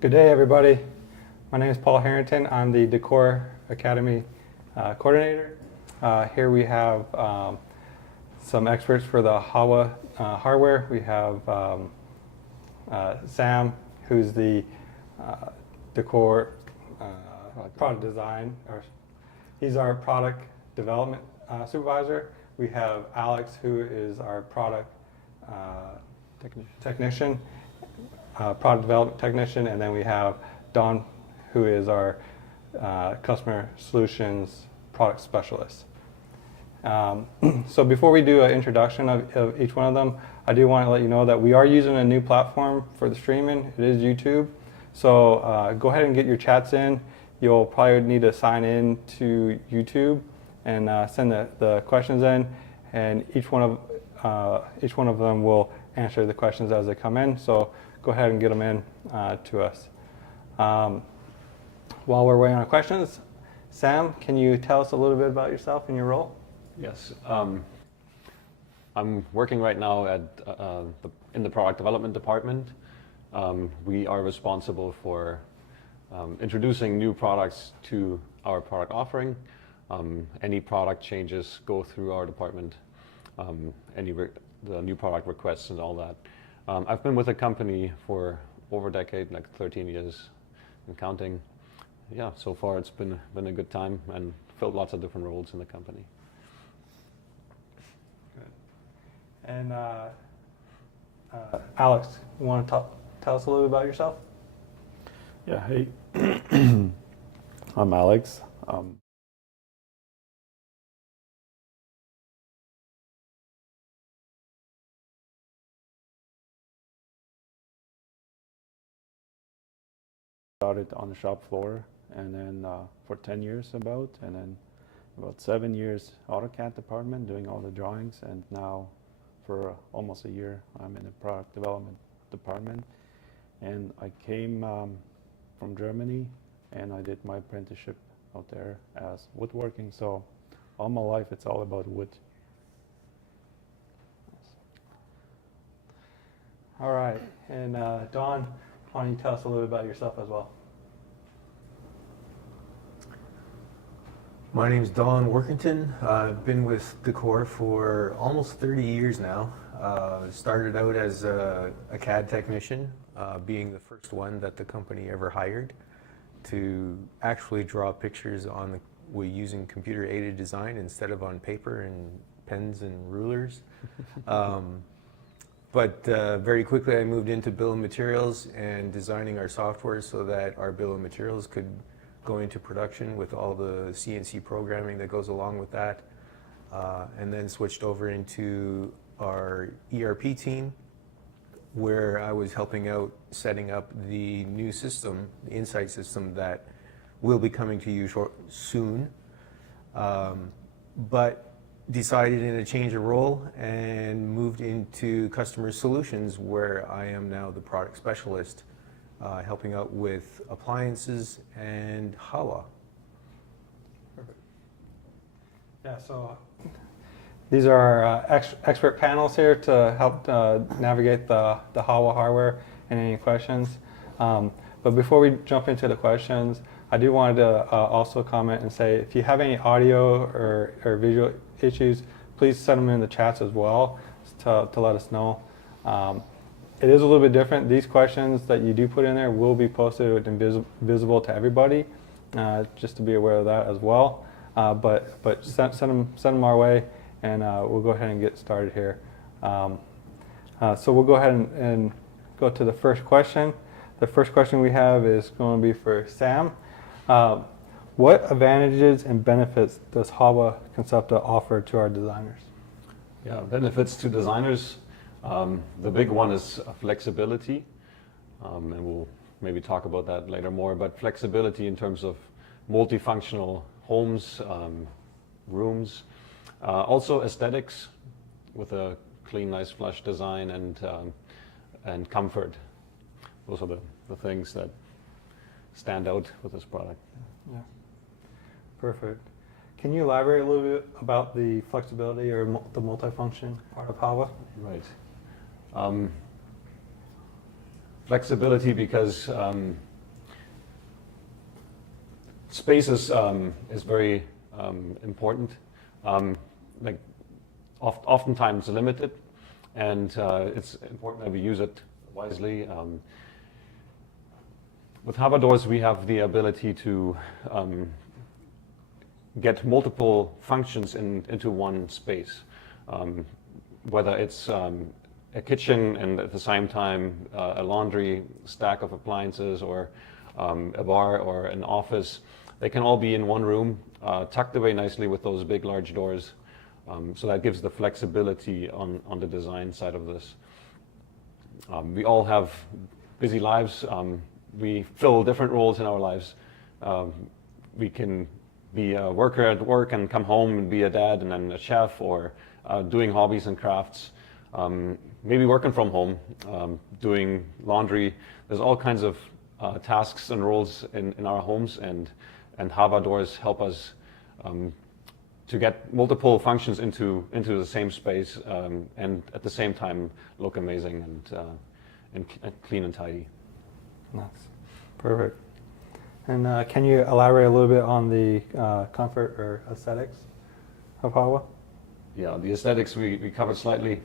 Good day, everybody. My name is Paul Harrington. I'm the Decor Academy coordinator. Here we have some experts for the HAWA hardware. We have Sam, who's the Decor product design, or he's our product development supervisor. We have Alex, who is our product technician. Product development technician, and then we have Don, who is our customer solutions product specialist. So before we do an introduction of each one of them, I do want to let you know that we are using a new platform for the streaming. It is YouTube. So go ahead and get your chats in. You'll probably need to sign in to YouTube and send the questions in, and each one of them will answer the questions as they come in. So go ahead and get them in to us. While we're waiting on questions, Sam, can you tell us a little bit about yourself and your role? Yes. I'm working right now in the product development department. We are responsible for introducing new products to our product offering. Any product changes go through our department, the new product requests and all that. I've been with the company for over a decade, like 13 years and counting. Yeah, so far it's been a good time and filled lots of different roles in the company. Good. And Alex, you want to tell us a little bit about yourself? Yeah, hey, I'm Alex. Started on the shop floor, and then for 10 years and then about 7 years AutoCAD department doing all the drawings, and now for almost a year I'm in the product development department. And I came from Germany, and I did my apprenticeship out there as woodworking, so all my life it's all about wood. All right, and Don, why don't you tell us a little bit about yourself as well? My name's Don Workington. I've been with Decor for almost 30 years now. Started out as a CAD technician, being the first one that the company ever hired to actually draw pictures using computer-aided design instead of on paper and pens and rulers. But very quickly I moved into bill of materials and designing our software so that our bill of materials could go into production with all the CNC programming that goes along with that. And then switched over into our ERP team, where I was helping out setting up the new system, the Insight system that will be coming to you soon. But decided in a change of role and moved into customer solutions, where I am now the product specialist, helping out with appliances and HAWA. Perfect. Yeah, so these are our expert panels here to help navigate the HAWA hardware and any questions. But before we jump into the questions, I do want to also comment and say, if you have any audio or visual issues, please send them in the chats as well to let us know. It is a little bit different. These questions that you do put in there will be posted and visible to everybody, just to be aware of that as well. But send them our way, and we'll go ahead and get started here. So we'll go ahead and go to the first question. The first question we have is going to be for Sam. What advantages and benefits does HAWA Concepta offer to our designers? Yeah, benefits to designers. The big one is flexibility, and we'll maybe talk about that later more, but flexibility in terms of multifunctional homes, rooms. Also aesthetics with a clean, nice, flush design, and comfort. Those are the things that stand out with this product. Yeah, perfect. Can you elaborate a little bit about the flexibility or the multifunction part of HAWA? Right. Flexibility because space is very important. Like oftentimes limited, and it's important that we use it wisely. With HAWA doors, we have the ability to get multiple functions into one space, whether it's a kitchen and at the same time a laundry stack of appliances, or a bar or an office. They can all be in one room, tucked away nicely with those big, large doors. So that gives the flexibility on the design side of this. We all have busy lives. We fill different roles in our lives. We can be a worker at work and come home and be a dad and then a chef, or doing hobbies and crafts. Maybe working from home, doing laundry. There's all kinds of tasks and roles in our homes, and HAWA doors help us to get multiple functions into the same space, and at the same time look amazing and clean and tidy. Nice. Perfect. And can you elaborate a little bit on the comfort or aesthetics of HAWA? Yeah, the aesthetics we covered slightly.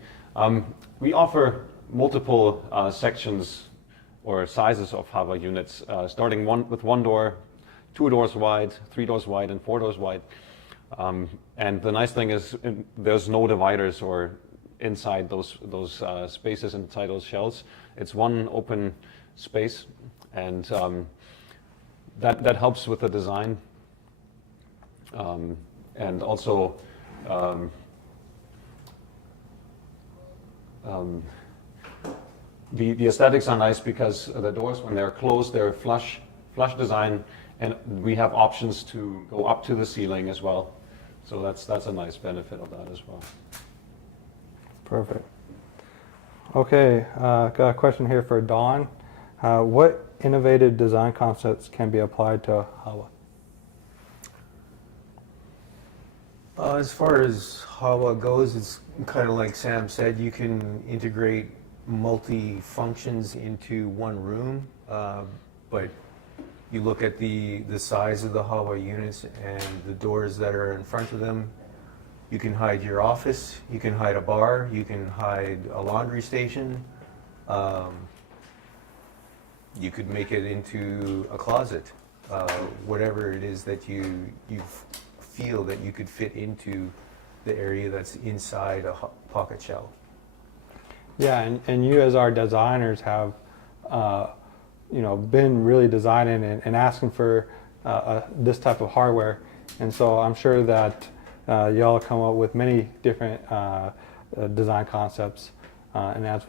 We offer multiple sections or sizes of HAWA units, starting with one door, 2 doors wide, 3 doors wide, and 4 doors wide. And the nice thing is there's no dividers or inside those spaces, inside those shells. It's one open space, and that helps with the design, and also the aesthetics are nice because the doors, when they're closed, they're flush design, and we have options to go up to the ceiling as well. So that's a nice benefit of that as well. Perfect. Okay, got a question here for Dawn. What innovative design concepts can be applied to HAWA? As far as HAWA goes, it's kind of like Sam said, you can integrate multi-functions into one room, but you look at the size of the HAWA units and the doors that are in front of them. You can hide your office, you can hide a bar, you can hide a laundry station. You could make it into a closet, whatever it is that you feel that you could fit into the area that's inside a pocket shell. Yeah, and you as our designers have been really designing and asking for this type of hardware, and so I'm sure that y'all come up with many different design concepts, and as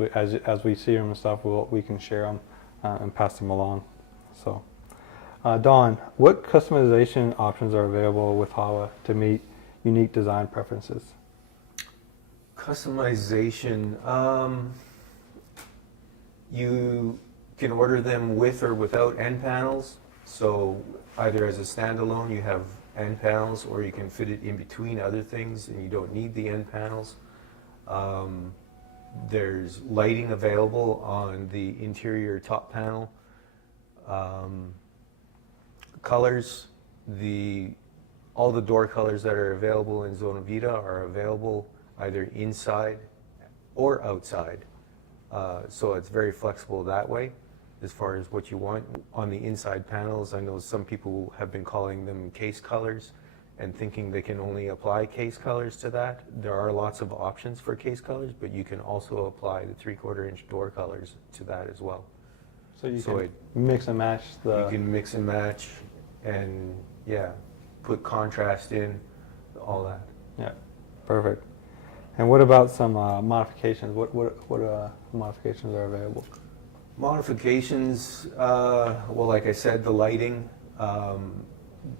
we see them and stuff, we can share them and pass them along. So, Dawn, what customization options are available with HAWA to meet unique design preferences? Customization, you can order them with or without end panels. So either as a standalone you have end panels, or you can fit it in between other things and you don't need the end panels. There's lighting available on the interior top panel. Colors, all the door colors that are available in Zonavita are available either inside or outside. So it's very flexible that way as far as what you want. On the inside panels, I know some people have been calling them case colors and thinking they can only apply case colors to that. There are lots of options for case colors, but you can also apply the 3/4 inch door colors to that as well. So you can mix and match You can mix and match and, yeah, put contrast in, all that. Yeah, perfect. And what about some modifications? What modifications are available? Modifications, well, like I said, the lighting.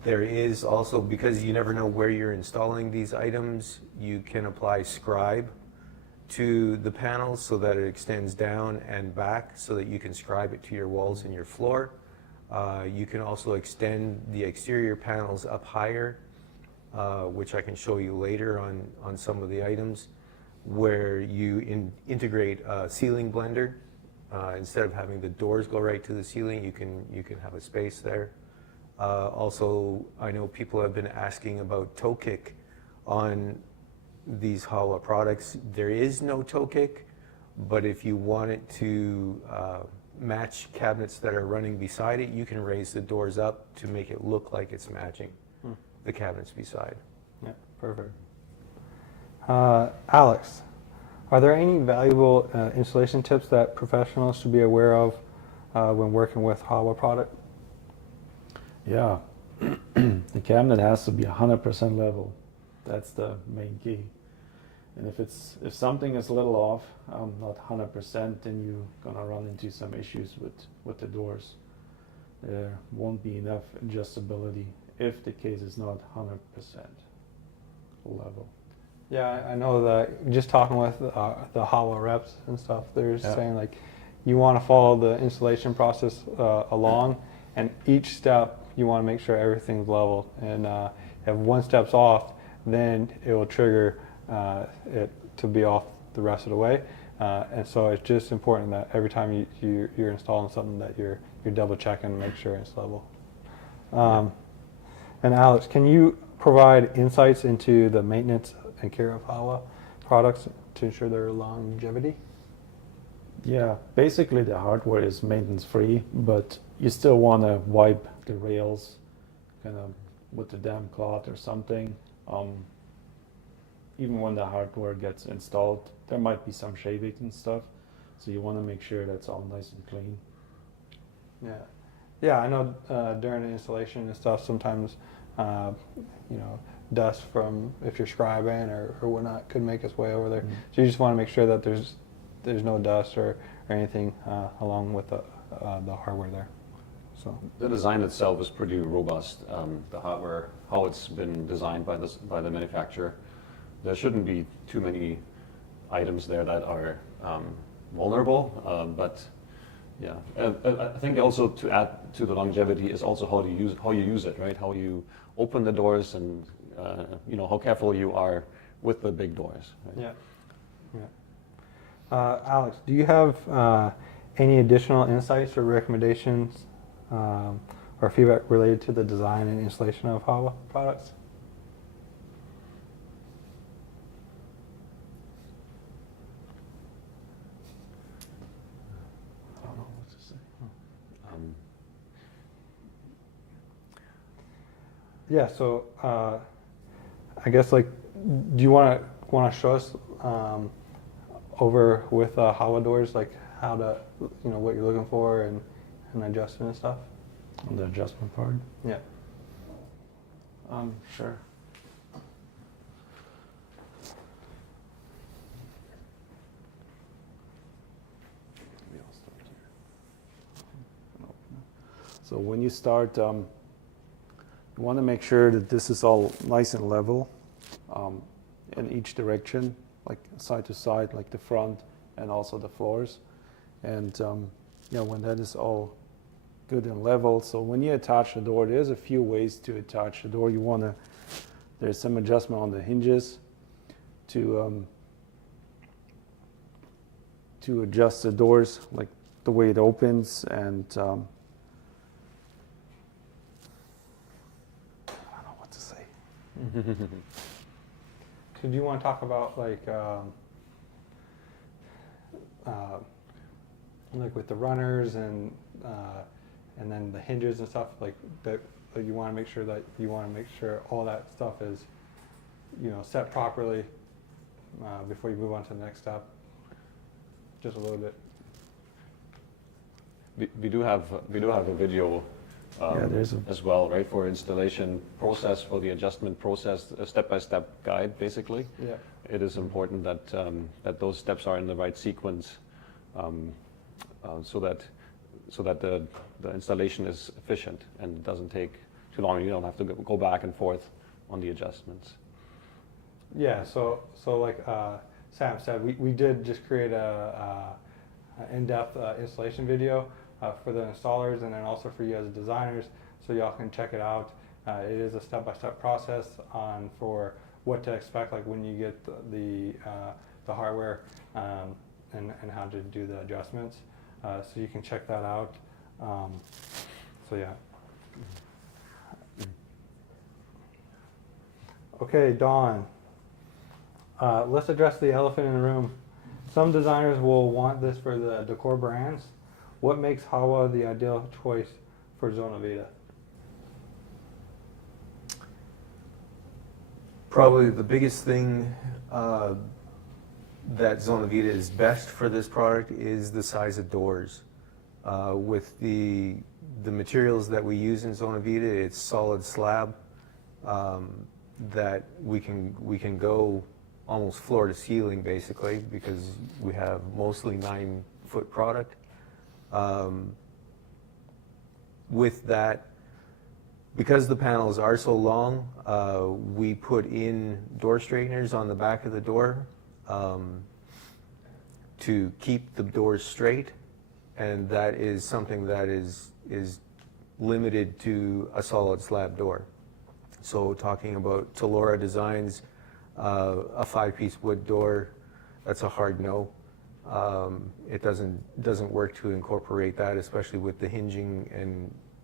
There is also, because you never know where you're installing these items, you can apply scribe to the panels so that it extends down and back so that you can scribe it to your walls and your floor. You can also extend the exterior panels up higher, which I can show you later on some of the items, where you integrate a ceiling blender. Instead of having the doors go right to the ceiling, you can have a space there. Also, I know people have been asking about toe kick on these HAWA products. There is no toe kick, but if you want it to match cabinets that are running beside it, you can raise the doors up to make it look like it's matching the cabinets beside. Yeah, perfect. Alex, are there any valuable installation tips that professionals should be aware of when working with HAWA product? Yeah, the cabinet has to be 100% level. That's the main key. And if something is a little off, not 100%, then you're gonna run into some issues with the doors. There won't be enough adjustability if the case is not 100% level. Yeah, I know that just talking with the HAWA reps and stuff, they're Yeah. saying like you want to follow the installation process along, and each step you want to make sure everything's level. And if one step's off, then it will trigger it to be off the rest of the way. And so it's just important that every time you're installing something that you're double checking and make sure it's level. And Alex, can you provide insights into the maintenance and care of HAWA products to ensure their longevity? Yeah, basically the hardware is maintenance free, but you still want to wipe the rails kind of with the damp cloth or something. Even when the hardware gets installed, there might be some shaving and stuff, so you want to make sure that's all nice and clean. Yeah, I know during the installation and stuff, sometimes dust from if you're scribing or whatnot could make its way over there. So you just want to make sure that there's no dust or anything along with the hardware there. So The design itself is pretty robust. The hardware, how it's been designed by the manufacturer, there shouldn't be too many items there that are vulnerable. But yeah, I think also to add to the longevity is also how you use it, right? How you open the doors and how careful you are with the big doors. Right? Yeah. Alex, do you have any additional insights or recommendations or feedback related to the design and installation of HAWA products? I don't know what to say. Yeah. So I guess do you want to show us over with HAWA doors how to what you're looking for and adjustment and stuff? On the adjustment part? Yeah. Sure. Maybe I'll start here. So when you start, you want to make sure that this is all nice and level in each direction, like side to side, like the front and also the floors. And when that is all good and level, so when you attach the door, there's a few ways to attach the door. There's some adjustment on the hinges to adjust the doors, like the way it opens, and I don't know what to say. So do you want to talk about with the runners and then the hinges and stuff that you want to make sure all that stuff is set properly before you move on to the next step? Just a little bit. We do have a video as well, right, for installation process, for the adjustment process, a step-by-step guide, basically. Yeah. It is important that those steps are in the right sequence, so that the installation is efficient and doesn't take too long. You don't have to go back and forth on the adjustments. Yeah. So like Sam said, we did just create a in-depth installation video for the installers and then also for you as designers, so y'all can check it out. It is a step-by-step process for what to expect, like when you get the hardware and how to do the adjustments. So you can check that out. So yeah. Okay, Dawn. Let's address the elephant in the room. Some designers will want this for the Decor brands. What makes HAWA the ideal choice for Zonavita? Probably the biggest thing that Zonavita is best for this product is the size of doors. With the materials that we use in Zonavita, it's solid slab that we can go almost floor to ceiling basically, because we have mostly 9-foot product. With that, because the panels are so long, we put in door straighteners on the back of the door to keep the doors straight, and that is something that is limited to a solid slab door. So talking about Telora Designs, a 5-piece wood door, that's a hard no. It doesn't work to incorporate that, especially with the hinging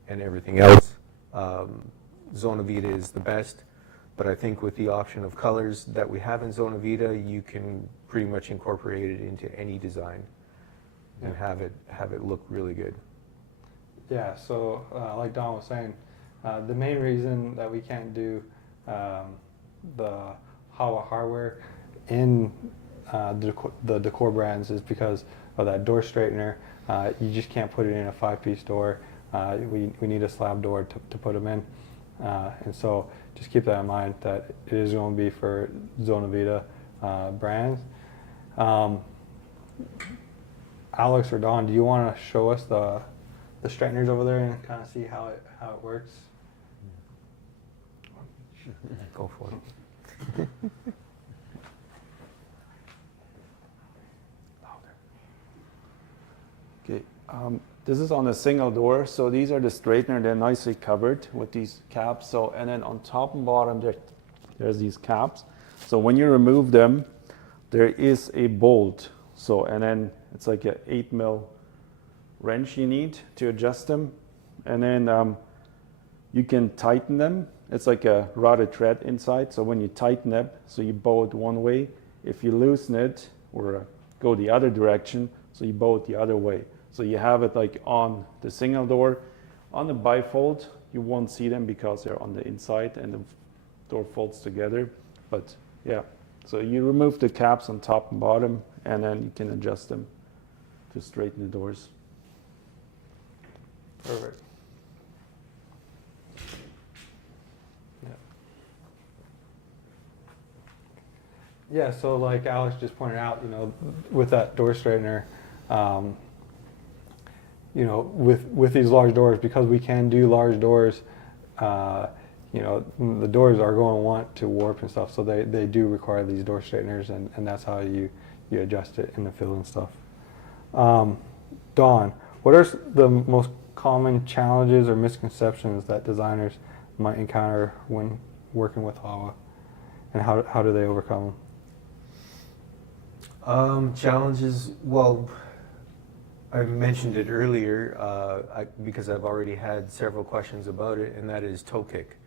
and everything else. Zonavita is the best, but I think with the option of colors that we have in Zonavita, you can pretty much incorporate it into any design and have it look really good. Yeah, so like Don was saying, the main reason that we can't do the HAWA hardware in the Decor brands is because of that door straightener. You just can't put it in a 5-piece door. We need a slab door to put them in. And so just keep that in mind that it is going to be for Zonavita brands. Alex or Don, do you want to show us the straighteners over there and kind of see how it works? Go for it. Okay, this is on a single door, so these are the straightener. They're nicely covered with these caps. So, and then on top and bottom there's these caps. So when you remove them, there is a bolt. So, and then it's like an 8mm wrench you need to adjust them, and then you can tighten them. It's like a rotted thread inside. So when you tighten it, so you bow it one way. If you loosen it or go the other direction, so you bow it the other way. So you have it like on the single door. On the bifold, you won't see them because they're on the inside and the door folds together. But yeah, so you remove the caps on top and bottom, and then you can adjust them to straighten the doors. Perfect. Yeah, so like Alex just pointed out, with that door straightener, with these large doors, because we can do large doors, the doors are going to want to warp and stuff, so they do require these door straighteners, and that's how you adjust it in the fill and stuff. Dawn, what are the most common challenges or misconceptions that designers might encounter when working with HAWA, and how do they overcome them? Challenges, well, I mentioned it earlier because I've already had several questions about it, and that is toe kick.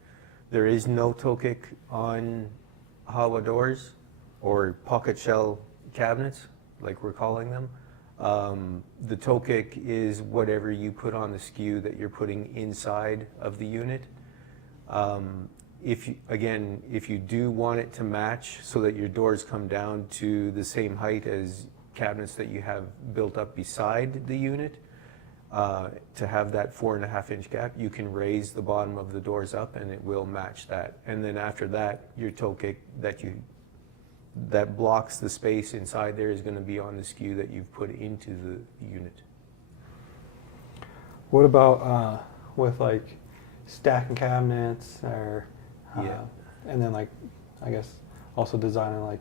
There is no toe kick on HAWA doors or pocket shell cabinets, like we're calling them. The toe kick is whatever you put on the skew that you're putting inside of the unit. If you do want it to match so that your doors come down to the same height as cabinets that you have built up beside the unit, to have that 4.5-inch gap, you can raise the bottom of the doors up and it will match that. And then after that, your toe kick that blocks the space inside there is going to be on the skew that you've put into the unit. What about with like stacking cabinets or and then like I guess also designing like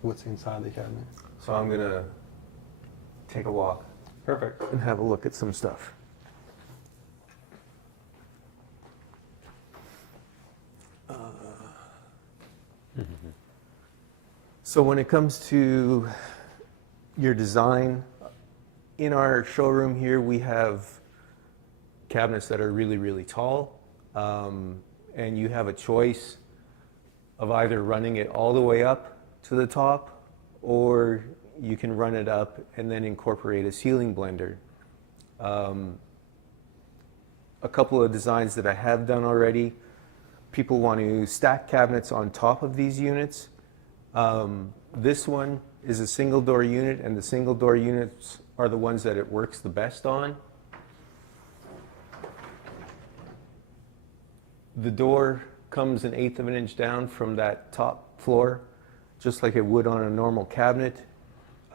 what's inside the cabinet? So I'm going to take a walk. Perfect. And have a look at some stuff. So when it comes to your design, in our showroom here we have cabinets that are really, really tall, and you have a choice of either running it all the way up to the top, or you can run it up and then incorporate a ceiling blender. A couple of designs that I have done already, people want to stack cabinets on top of these units. This one is a single door unit, and the single door units are the ones that it works the best on. The door comes 1/8 of an inch down from that top floor, just like it would on a normal cabinet,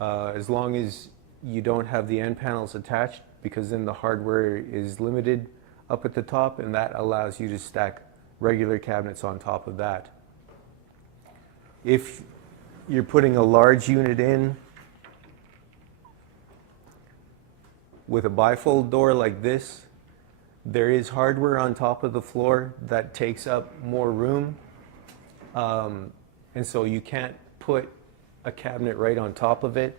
as long as you don't have the end panels attached, because then the hardware is limited up at the top, and that allows you to stack regular cabinets on top of that. If you're putting a large unit in with a bifold door like this, there is hardware on top of the floor that takes up more room, and so you can't put a cabinet right on top of it.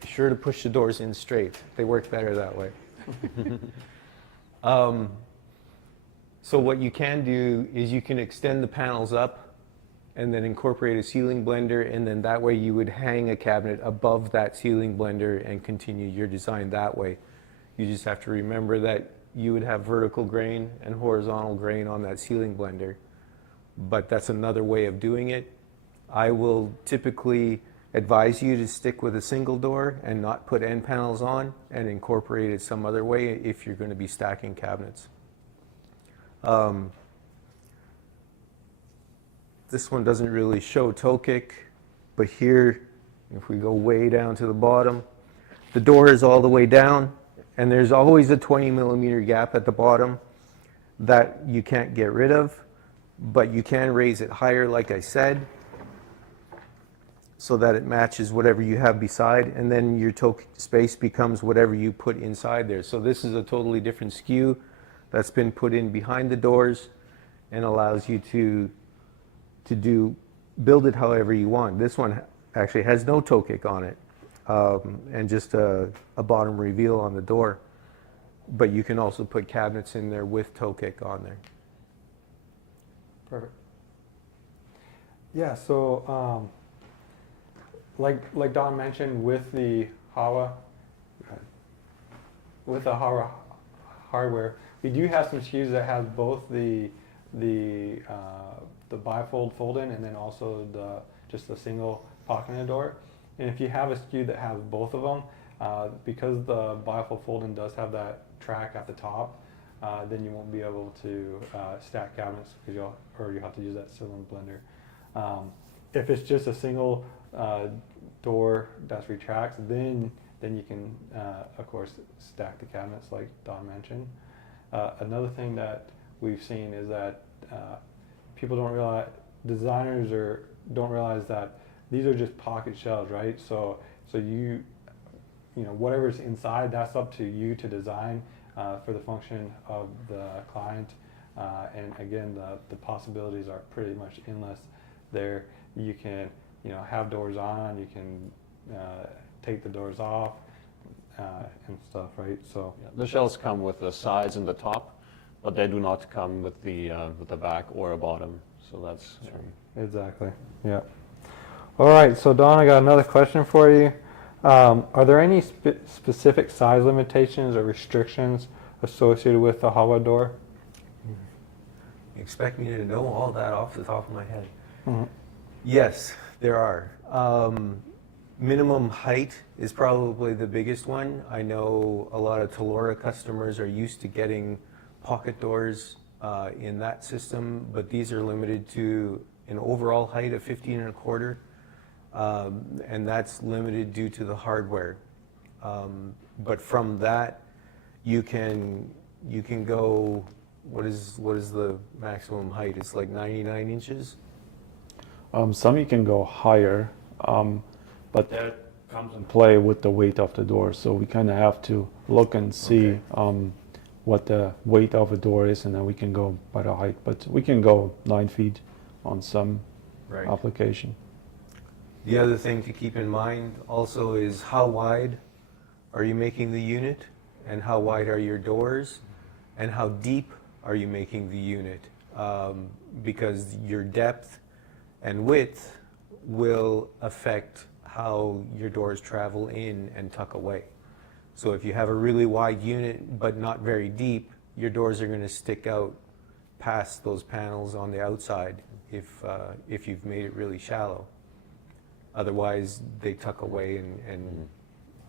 Be sure to push the doors in straight. They work better that way. So what you can do is you can extend the panels up and then incorporate a ceiling blender, and then that way you would hang a cabinet above that ceiling blender and continue your design that way. You just have to remember that you would have vertical grain and horizontal grain on that ceiling blender, but that's another way of doing it. I will typically advise you to stick with a single door and not put end panels on, and incorporate it some other way if you're going to be stacking cabinets. This one doesn't really show toe kick, but here, if we go way down to the bottom, the door is all the way down, and there's always a 20 millimeter gap at the bottom that you can't get rid of, but you can raise it higher, like I said, so that it matches whatever you have beside, and then your toe space becomes whatever you put inside there. So this is a totally different skew that's been put in behind the doors and allows you to build it however you want. This one actually has no toe kick on it, and just a bottom reveal on the door, but you can also put cabinets in there with toe kick on there. Perfect. Yeah, so like Don mentioned, with the HAWA hardware, we do have some SKUs that have both the bifold fold-in and then also just the single pocket in the door. And if you have a SKU that has both of them, because the bifold fold-in does have that track at the top, then you won't be able to stack cabinets because you have to use that ceiling blender. If it's just a single door that retracts, then you can of course stack the cabinets like Don mentioned. Another thing that we've seen is that people don't realize, don't realize that these are just pocket shelves, right? So you know whatever's inside, that's up to you to design for the function of the client. And again, the possibilities are pretty much endless. There, you can have doors on, you can take the doors off and stuff, right? So Yeah, the shells come with the sides and the top, but they do not come with the back or a bottom. So that's exactly, yeah. All right, so Don, I got another question for you. Are there any specific size limitations or restrictions associated with the HAWA door? You expect me to know all that off the top of my head? Mm-hmm. Yes, there are. Minimum height is probably the biggest one. I know a lot of Telora customers are used to getting pocket doors in that system, but these are limited to an overall height of 15.25, and that's limited due to the hardware. But from that, you can go. What is the maximum height? It's like 99 inches. Some you can go higher, but that comes in play with the weight of the door. So we kind of have to look and see what the weight of a door is, and then we can go by the height. But we can go 9 feet on some application. The other thing to keep in mind also is how wide are you making the unit, and how wide are your doors, and how deep are you making the unit. because your depth and width will affect how your doors travel in and tuck away. So if you have a really wide unit but not very deep, your doors are going to stick out past those panels on the outside if you've made it really shallow. Otherwise, they tuck away and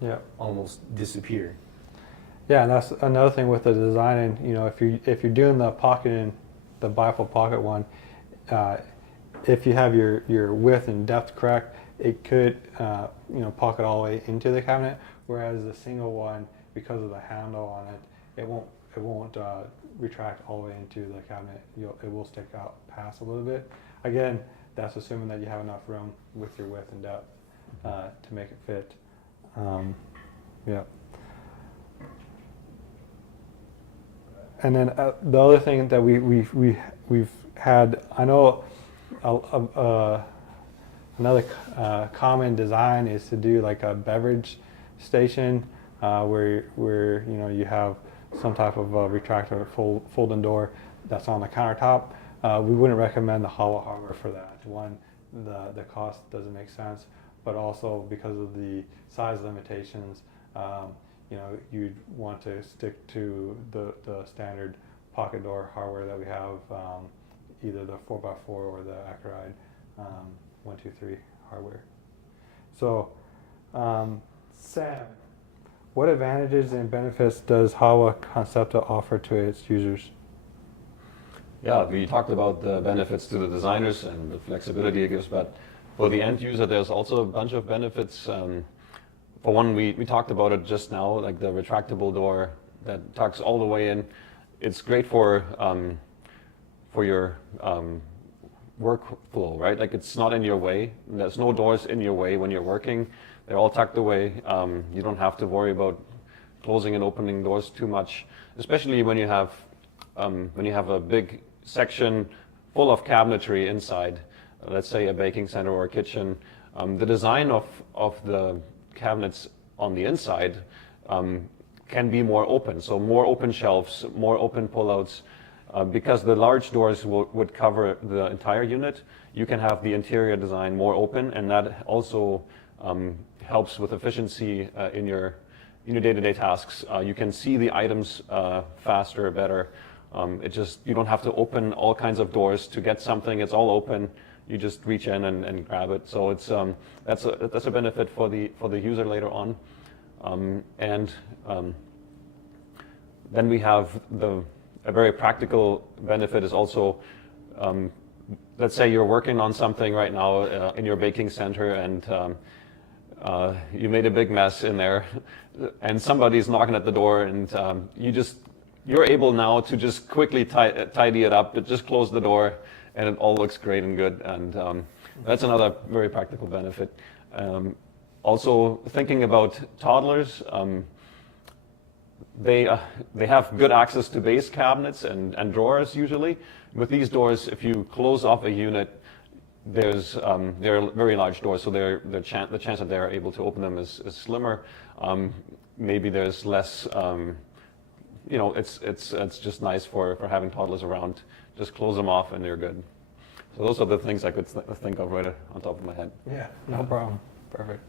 Yeah. almost disappear. Yeah, and that's another thing with the design. And if you're doing the pocket in the bifold pocket one, if you have your width and depth correct, it could pocket all the way into the cabinet. Whereas the single one, because of the handle on it, it won't retract all the way into the cabinet. It will stick out past a little bit. Again, that's assuming that you have enough room with your width and depth to make it fit. Yeah. And then the other thing that we've had, I know another common design is to do like a beverage station where you have some type of retractor folding door that's on the countertop. We wouldn't recommend the HAWA hardware for that. One, the cost doesn't make sense, but also because of the size limitations, you'd want to stick to the standard pocket door hardware that we have, either the 4x4 or the Acoride 123 hardware. So, Sam, what advantages and benefits does HAWA Concepta offer to its users? Yeah, we talked about the benefits to the designers and the flexibility it gives, but for the end user, there's also a bunch of benefits. For one, we talked about it just now, like the retractable door that tucks all the way in. It's great for your workflow, right? Like it's not in your way. There's no doors in your way when you're working. They're all tucked away. You don't have to worry about closing and opening doors too much, especially when you have a big section full of cabinetry inside. Let's say a baking center or a kitchen. The design of the cabinets on the inside can be more open, so more open shelves, more open pullouts. Because the large doors would cover the entire unit, you can have the interior design more open, and that also helps with efficiency in your day-to-day tasks. You can see the items faster, better. You don't have to open all kinds of doors to get something. It's all open. You just reach in and grab it. So it's that's a benefit for the user later on. Then we have a very practical benefit is also, let's say you're working on something right now in your baking center and you made a big mess in there and somebody's knocking at the door and you're able now to just quickly tidy it up, to just close the door and it all looks great and good. And that's another very practical benefit. Also thinking about toddlers, they have good access to base cabinets and drawers usually. With these doors, if you close off a unit, they're very large doors, so the chance that they're able to open them is slimmer. Maybe there's less. It's just nice for having toddlers around. Just close them off and they're good. So those are the things I could think of right on top of my head. Yeah, no problem. Perfect.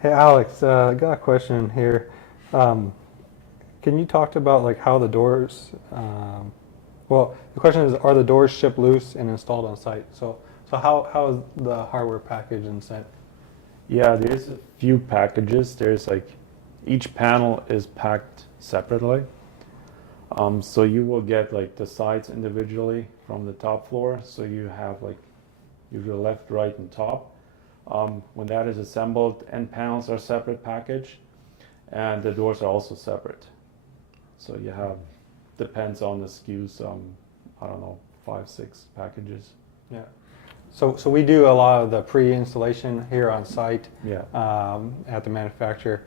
Hey, Alex, I got a question here. Can you talk about like how the doors? Well, the question is, are the doors shipped loose and installed on site? So how is the hardware packaged and sent? Yeah, there's a few packages. There's like each panel is packed separately. So you will get like the sides individually from the top floor. So you have like usually left, right, and top. When that is assembled, end panels are separate package, and the doors are also separate. So you have, depends on the SKUs, I don't know, 5, 6 packages. Yeah. So we do a lot of the pre-installation here on site. Yeah. At the manufacturer.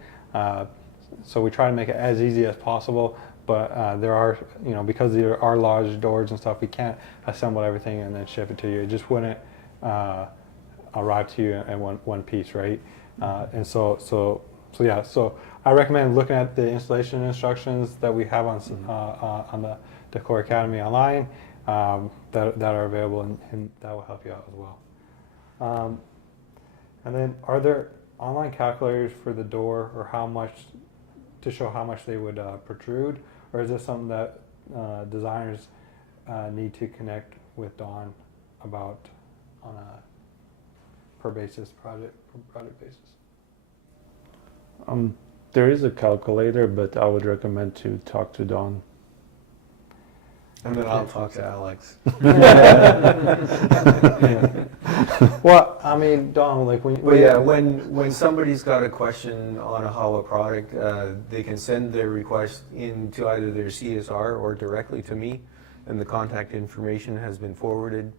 So we try to make it as easy as possible. But there are, because there are large doors and stuff, we can't assemble everything and then ship it to you. It just wouldn't arrive to you in one piece, right? And so yeah. So I recommend looking at the installation instructions that we have on the Decor Academy online. that are available, and that will help you out as well. And then, are there online calculators for the door, or how much to show how much they would protrude, or is this something that designers need to connect with Dawn about on a project basis? There is a calculator, but I would recommend to talk to Don. And then I'll talk to Alex. Well, I mean, Dawn, like But yeah, when somebody's got a question on a HAWA product, they can send their request into either their CSR or directly to me, and the contact information has been forwarded.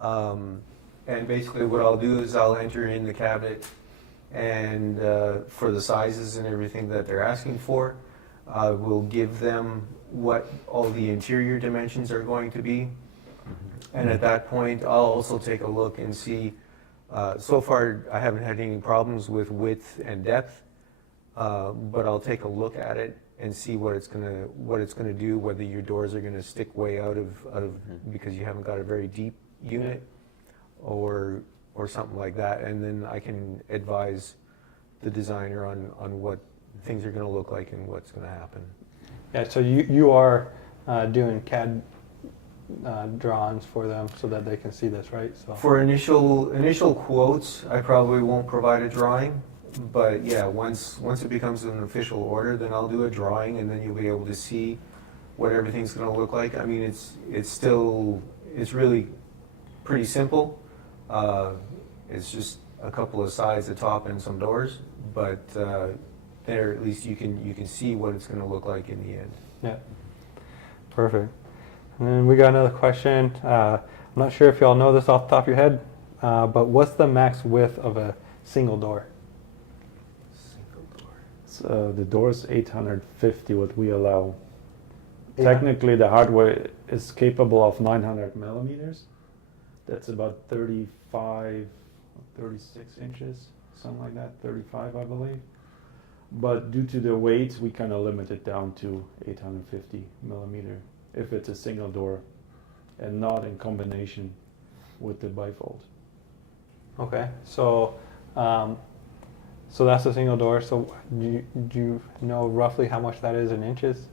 And basically what I'll do is I'll enter in the cabinet and for the sizes and everything that they're asking for. I will give them what all the interior dimensions are going to be. And at that point, I'll also take a look and see. So far, I haven't had any problems with width and depth, but I'll take a look at it and see what it's gonna do. Whether your doors are gonna stick way out of because you haven't got a very deep unit, or something like that, and then I can advise the designer on what things are gonna look like and what's gonna happen. Yeah, so you are doing CAD drawings for them so that they can see this, right? So For initial quotes, I probably won't provide a drawing, but yeah, once it becomes an official order, then I'll do a drawing, and then you'll be able to see what everything's going to look like. I mean, it's really pretty simple. It's just a couple of sides, a top, and some doors, but there at least you can see what it's going to look like in the end. yeah, perfect. And then we got another question. I'm not sure if y'all know this off the top of your head, but what's the max width of a single door? Single door. So the door's 850, what we allow. Yeah. Technically, the hardware is capable of 900 millimeters. That's about 35, 36 inches, something like that, 35, I believe. But due to the weight, we kind of limit it down to 850 millimeter if it's a single door and not in combination with the bifold. Okay, so so that's a single door. So do you know roughly how much that is in inches?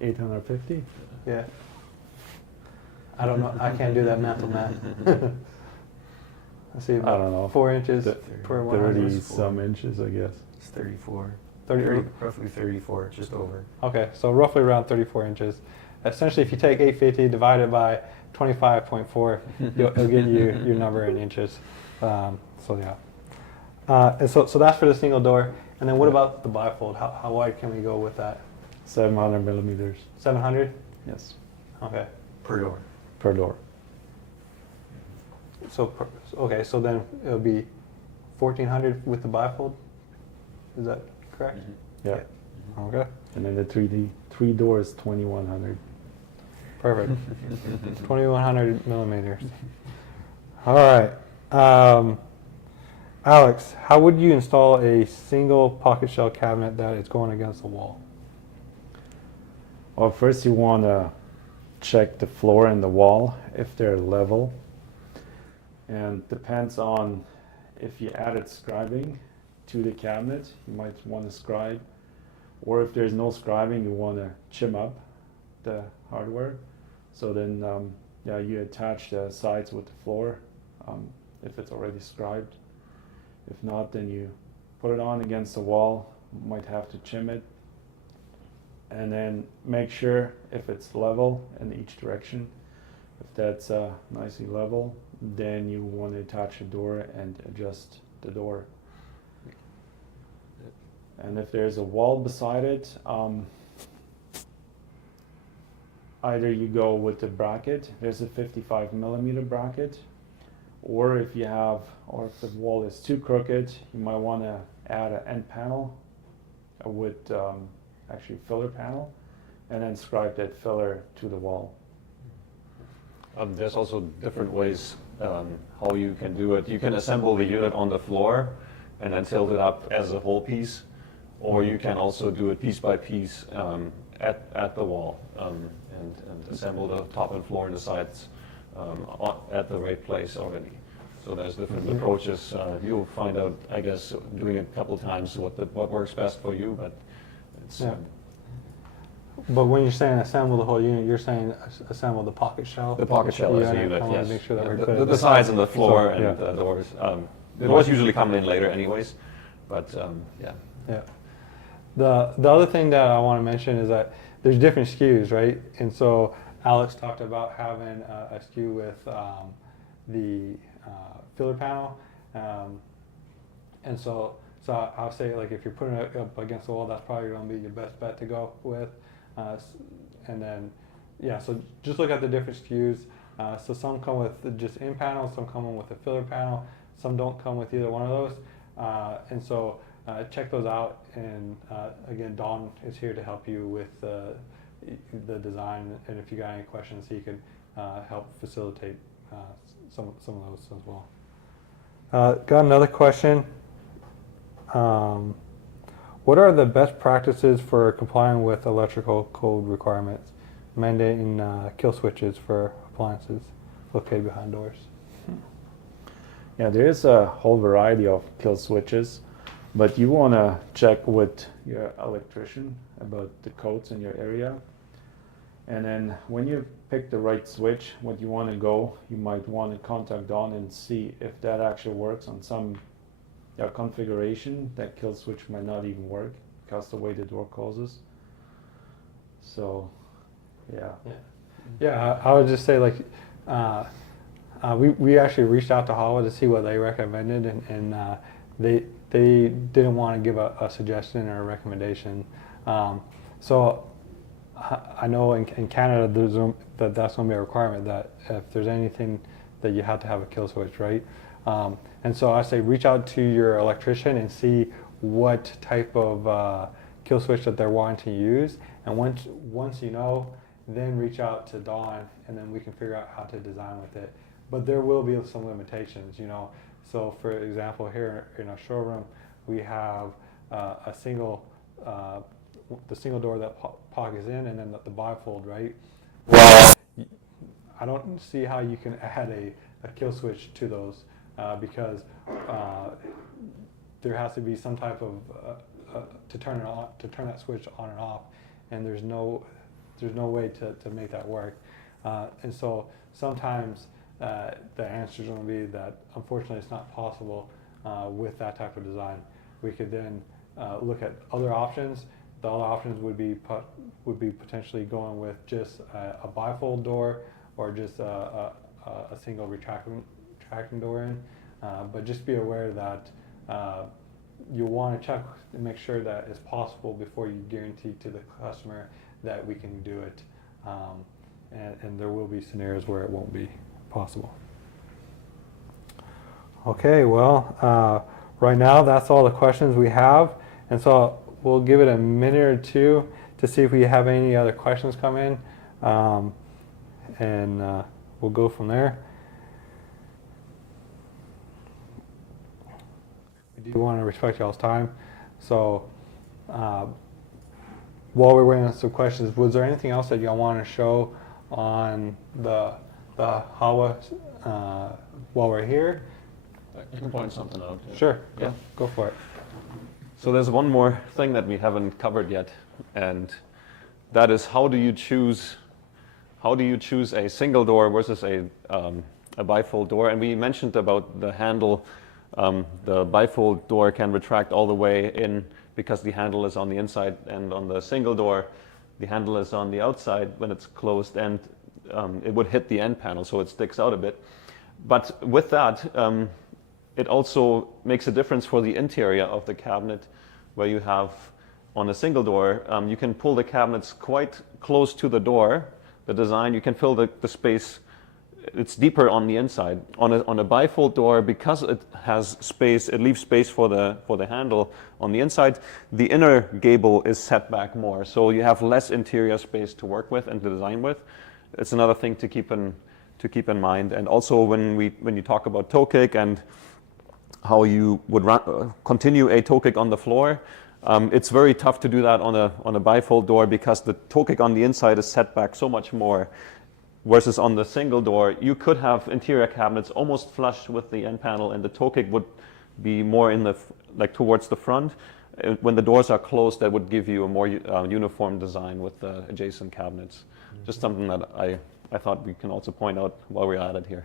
850? Yeah. I don't know. I can't do that mental math. Let's see. I don't know. 4 inches per 100. 30 some inches, I guess. It's 34. 30. Roughly 34, just over. Okay, so roughly around 34 inches. Essentially, if you take 850 divided by 25.4, it'll get you your number in inches. So yeah. And so that's for the single door. And then what about the bifold? How wide can we go with that? 700 millimeters. 700? Yes. Okay. Per door. Per door. So okay, so then it'll be 1400 with the bifold. Is that correct? Yeah. Okay. And then the 3 doors, 2100. Perfect. 2100 millimeters. All right. Alex, how would you install a single pocket shell cabinet that is going against the wall? Well, first you want to check the floor and the wall if they're level. And depends on if you added scribing to the cabinet, you might want to scribe. Or if there's no scribing, you want to chim up the hardware. So then yeah, you attach the sides with the floor if it's already scribed. If not, then you put it on against the wall, might have to chim it. And then make sure if it's level in each direction. If that's nicely level, then you want to attach a door and adjust the door. And if there's a wall beside it, either you go with the bracket, there's a 55 millimeter bracket, or if the wall is too crooked, you might want to add an end panel with actually filler panel, and then scribe that filler to the wall. There's also different ways how you can do it. You can assemble the unit on the floor and then tilt it up as a whole piece, or you can also do it piece by piece at the wall. and assemble the top and floor and the sides at the right place already. So there's different approaches. You'll find out, I guess, doing it a couple times what works best for you, but it's... Yeah. But when you're saying assemble the whole unit, you're saying assemble the pocket shell? The pocket shell You as a gotta- unit, I wanna yes. make sure that Yeah, we're clear. the sides and the floor So, and yeah. the doors. The doors usually come in later anyways, but yeah. Yeah. The other thing that I want to mention is that there's different SKUs, right? And so Alex talked about having a SKU with the filler panel. And so I'll say, like, if you're putting it up against the wall, that's probably going to be your best bet to go with. And then, yeah, so just look at the different SKUs. So some come with just in panel, some come with a filler panel, some don't come with either one of those. And so check those out. And again, Don is here to help you with the design. And if you got any questions, he can help facilitate some of those as well. Got another question. What are the best practices for complying with electrical code requirements, mandating kill switches for appliances located behind doors? Yeah, there is a whole variety of kill switches, but you want to check with your electrician about the codes in your area. And then when you pick the right switch, what you want to go, you might want to contact Don and see if that actually works on some configuration. That kill switch might not even work because the way the door closes. So, yeah. Yeah, I would just say, like, we actually reached out to HAWA to see what they recommended, and they didn't want to give a suggestion or a recommendation. So I know in Canada that's going to be a requirement that if there's anything that you have to have a kill switch, right? And so I say reach out to your electrician and see what type of kill switch that they're wanting to use, and once you know, then reach out to Dawn, and then we can figure out how to design with it. But there will be some limitations, you know. So for example, here in our showroom, we have a single, the single door that pockets in, and then the bifold, right? Well, I don't see how you can add a kill switch to those because there has to be some type of to turn it on, to turn that switch on and off, and there's no way to make that work. And so sometimes the answer is going to be that unfortunately it's not possible with that type of design. We could then look at other options. The other options would be potentially going with just a bifold door or just a single retracting door in. But just be aware that you want to check and make sure that it's possible before you guarantee to the customer that we can do it. And there will be scenarios where it won't be possible. Okay, well, right now that's all the questions we have. And so we'll give it a minute or two to see if we have any other questions come in. And we'll go from there. We do want to respect y'all's time. So while we're waiting on some questions, was there anything else that y'all want to show on the HAWA while we're here? I can point something out. Yeah. Sure, Yeah. go for it. So there's one more thing that we haven't covered yet, and that is how do you choose a single door versus a bifold door? And we mentioned about the handle. The bifold door can retract all the way in because the handle is on the inside, and on the single door, the handle is on the outside when it's closed, and it would hit the end panel, so it sticks out a bit. But with that, it also makes a difference for the interior of the cabinet, where you have on a single door, you can pull the cabinets quite close to the door. The design, you can fill the space. It's deeper on the inside. On a bifold door, because it has space, it leaves space for the handle on the inside. The inner gable is set back more, so you have less interior space to work with and to design with. It's another thing to keep in mind. And also when you talk about toe kick and how you would continue a toe kick on the floor, It's very tough to do that on a bifold door because the toe kick on the inside is set back so much more. Versus on the single door, you could have interior cabinets almost flush with the end panel, and the toe kick would be more in the like towards the front. When the doors are closed, that would give you a more uniform design with the adjacent cabinets. Just something that I thought we can also point out while we're at it here.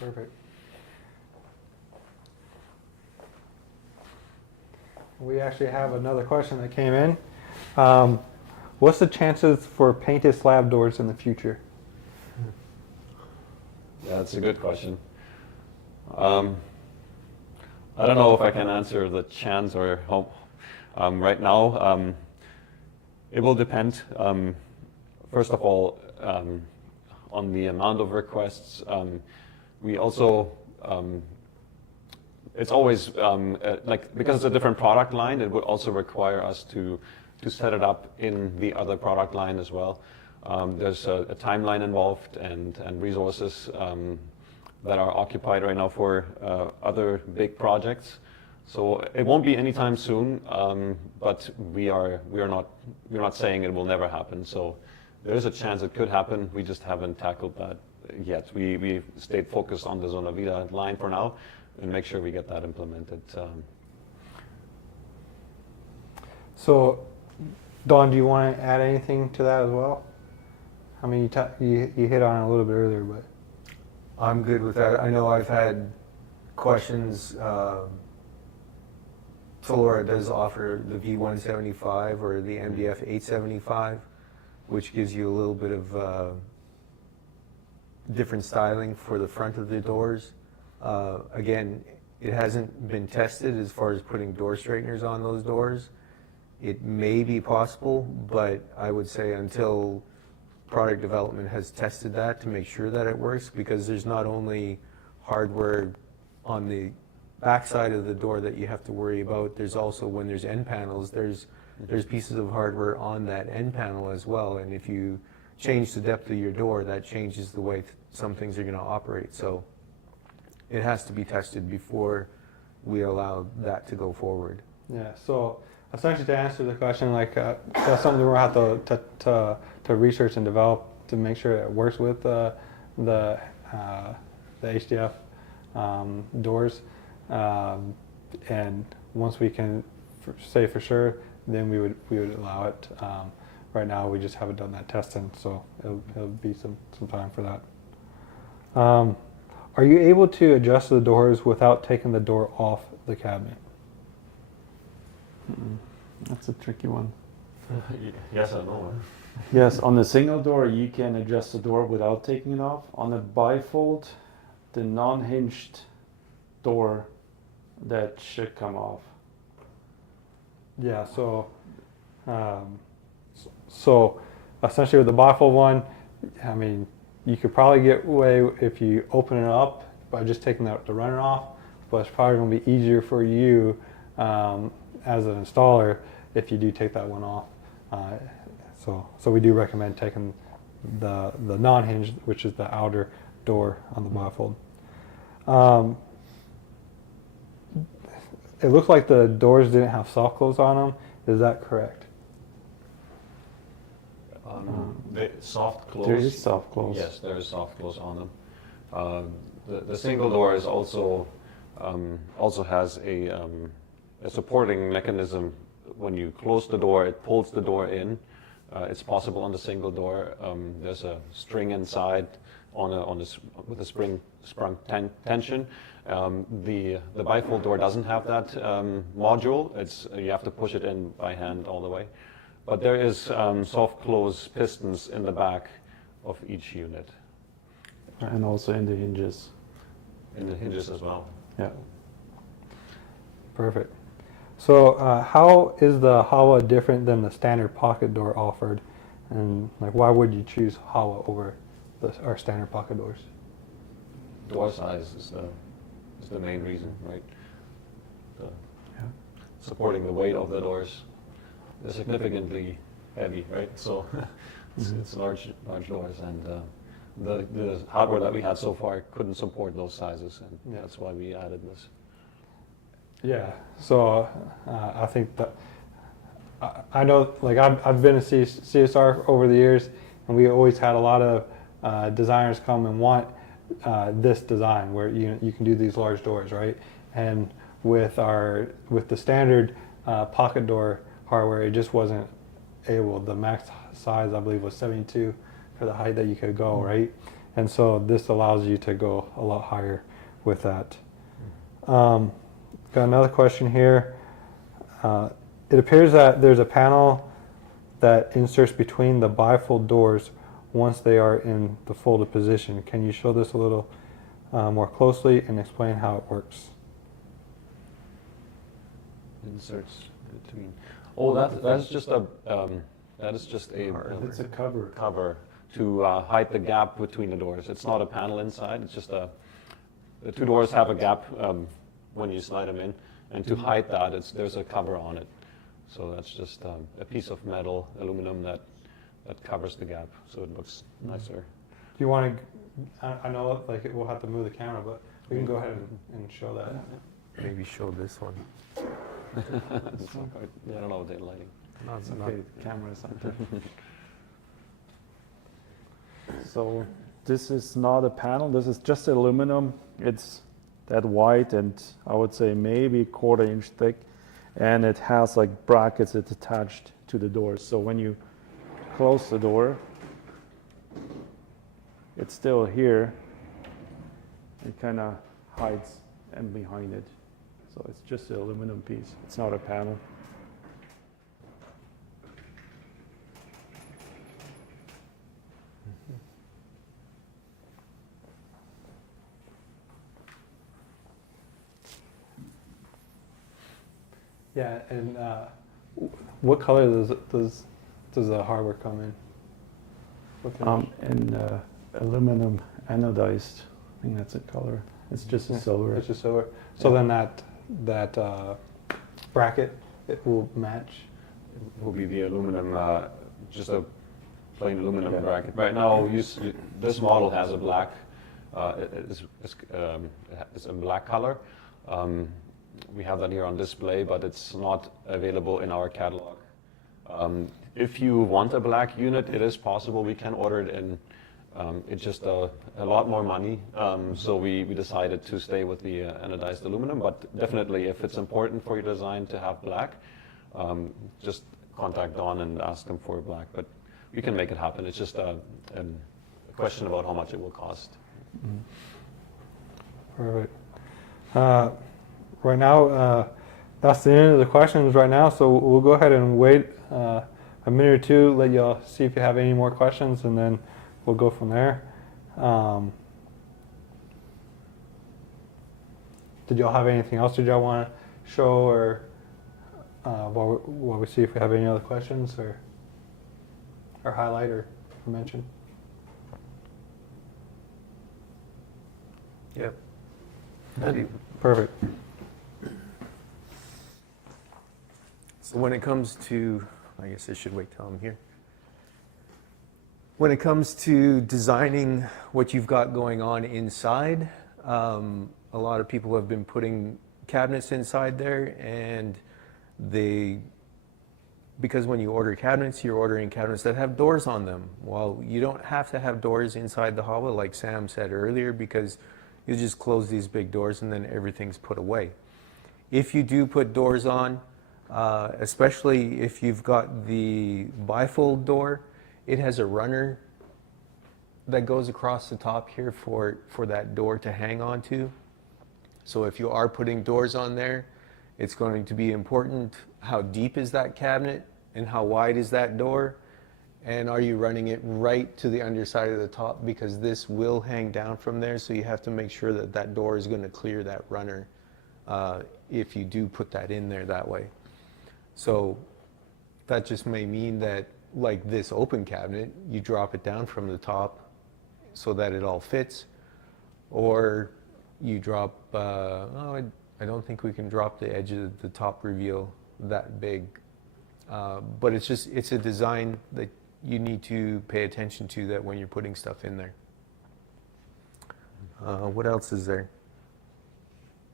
Perfect. We actually have another question that came in. What's the chances for painted slab doors in the future? Yeah, that's a good question. I don't know if I can answer the chance or how. Right now, it will depend. First of all, on the amount of requests. We also, it's always like because it's a different product line, it would also require us to set it up in the other product line as well. There's a timeline involved and resources that are occupied right now for other big projects. So it won't be anytime soon, but we're not saying it will never happen. So there is a chance it could happen. We just haven't tackled that yet. We stayed focused on the Zonavita line for now and make sure we get that implemented. So, Don, do you want to add anything to that as well? I mean, you hit on it a little bit earlier, but I'm good with that. I know I've had questions. Solora does offer the V175 or the MDF 875, which gives you a little bit of different styling for the front of the doors. Again, it hasn't been tested as far as putting door straighteners on those doors. It may be possible, but I would say until product development has tested that to make sure that it works, because there's not only hardware on the backside of the door that you have to worry about, there's also, when there's end panels, there's pieces of hardware on that end panel as well, and if you change the depth of your door, that changes the way some things are going to operate. So it has to be tested before we allow that to go forward. yeah. So essentially, to answer the question, like that's something we'll have to research and develop to make sure it works with the HDF doors. And once we can say for sure, then we would allow it. Right now, we just haven't done that testing, so it'll be some time for that. Are you able to adjust the doors without taking the door off the cabinet? That's a tricky one. Yes or no? Yes, on the single door, you can adjust the door without taking it off. On the bifold, the non-hinged door, that should come off. Yeah. So essentially, with the bifold one, I mean, you could probably get away if you open it up by just taking the runner off, but it's probably going to be easier for you as an installer if you do take that one off. So we do recommend taking the non-hinged, which is the outer door on the bifold. It looks like the doors didn't have soft close on them. Is that correct? The soft close. There is soft close. Yes, there is soft close on them. The single door is also has a supporting mechanism. When you close the door, it pulls the door in. It's possible on the single door. There's a string inside with a sprung tension. The bifold door doesn't have that module. You have to push it in by hand all the way. But there is soft close pistons in the back of each unit. And also in the hinges. In the hinges as well. Yeah. Perfect. So how is the HAWA different than the standard pocket door offered? And like, why would you choose HAWA over our standard pocket doors? Door size is the main reason, right? Supporting the weight of the doors. They're significantly heavy, right? So it's large doors, and the hardware that we had so far couldn't support those sizes, and that's why we added this. Yeah. So I think that I know, like I've been a CSR over the years, and we always had a lot of designers come and want this design where you can do these large doors, right? And with the standard pocket door hardware, it just wasn't able. The max size, I believe, was 72 for the height that you could go, right? And so this allows you to go a lot higher with that. Got another question here. It appears that there's a panel that inserts between the bifold doors once they are in the folded position. Can you show this a little more closely and explain how it works? Inserts between. Oh, that's just a that is just a It's a cover. cover to hide the gap between the doors. It's not a panel inside. It's just the two doors have a gap when you slide them in, and to hide that, there's a cover on it. So that's just a piece of metal, aluminum that covers the gap, so it looks nicer. Do you want to? I know, like we'll have to move the camera, but we can go ahead and show that. Maybe show this one. It's not quite, I don't know what they're lighting. It's okay, the camera's on there. So this is not a panel, this is just aluminum. It's that white and I would say maybe a 1/4 inch thick. And it has like brackets that's attached to the door. So when you close the door, it's still here. It kind of hides and behind it. So it's just an aluminum piece. It's not a panel. Yeah, and what color does the hardware come in? What finish? And aluminum anodized. I think that's a color. It's just a silver. It's just silver. So then that bracket, it will match. Will be the aluminum, just a plain aluminum bracket. Right now, this model has a black. It's a black color. We have that here on display, but it's not available in our catalog. If you want a black unit, it is possible. We can order it in. It's just a lot more money, so we decided to stay with the anodized aluminum. But definitely, if it's important for your design to have black, just contact Don and ask them for black. But we can make it happen. It's just a question about how much it will cost. Perfect. Right now, that's the end of the questions right now, so we'll go ahead and wait a minute or two, let y'all see if you have any more questions, and then we'll go from there. Did y'all have anything else did y'all want to show, or while we see if we have any other questions or highlight or mention? Yep. Perfect. So when it comes to, I guess I should wait till I'm here. When it comes to designing what you've got going on inside, a lot of people have been putting cabinets inside there, and because when you order cabinets, you're ordering cabinets that have doors on them. Well, you don't have to have doors inside the HAWA, like Sam said earlier, because you just close these big doors and then everything's put away. If you do put doors on, especially if you've got the bifold door, it has a runner that goes across the top here for that door to hang on to. So if you are putting doors on there, it's going to be important how deep is that cabinet and how wide is that door, and are you running it right to the underside of the top, because this will hang down from there, so you have to make sure that that door is going to clear that runner if you do put that in there that way. So that just may mean that, like this open cabinet, you drop it down from the top so that it all fits, or you drop, I don't think we can drop the edge of the top reveal that big, but it's a design that you need to pay attention to, that when you're putting stuff in there. What else is there?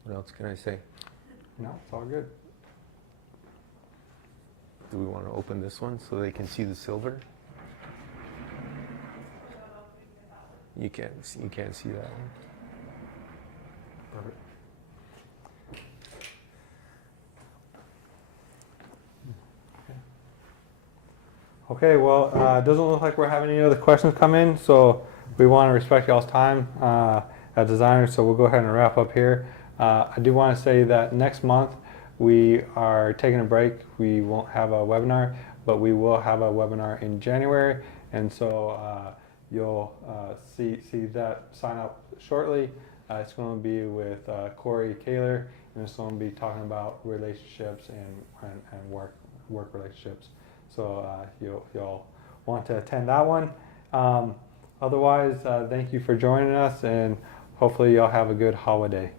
What else can I say? No, it's all good. Do we want to open this one so they can see the silver? You can't see that one. Perfect. Okay, well, it doesn't look like we're having any other questions come in, so we want to respect y'all's time as designers, so we'll go ahead and wrap up here. I do want to say that next month we are taking a break. We won't have a webinar, but we will have a webinar in January, and so you'll see that sign up shortly. It's going to be with Corey Kaler, and it's going to be talking about relationships and work relationships. So you'll want to attend that one. Otherwise, thank you for joining us, and hopefully y'all have a good holiday.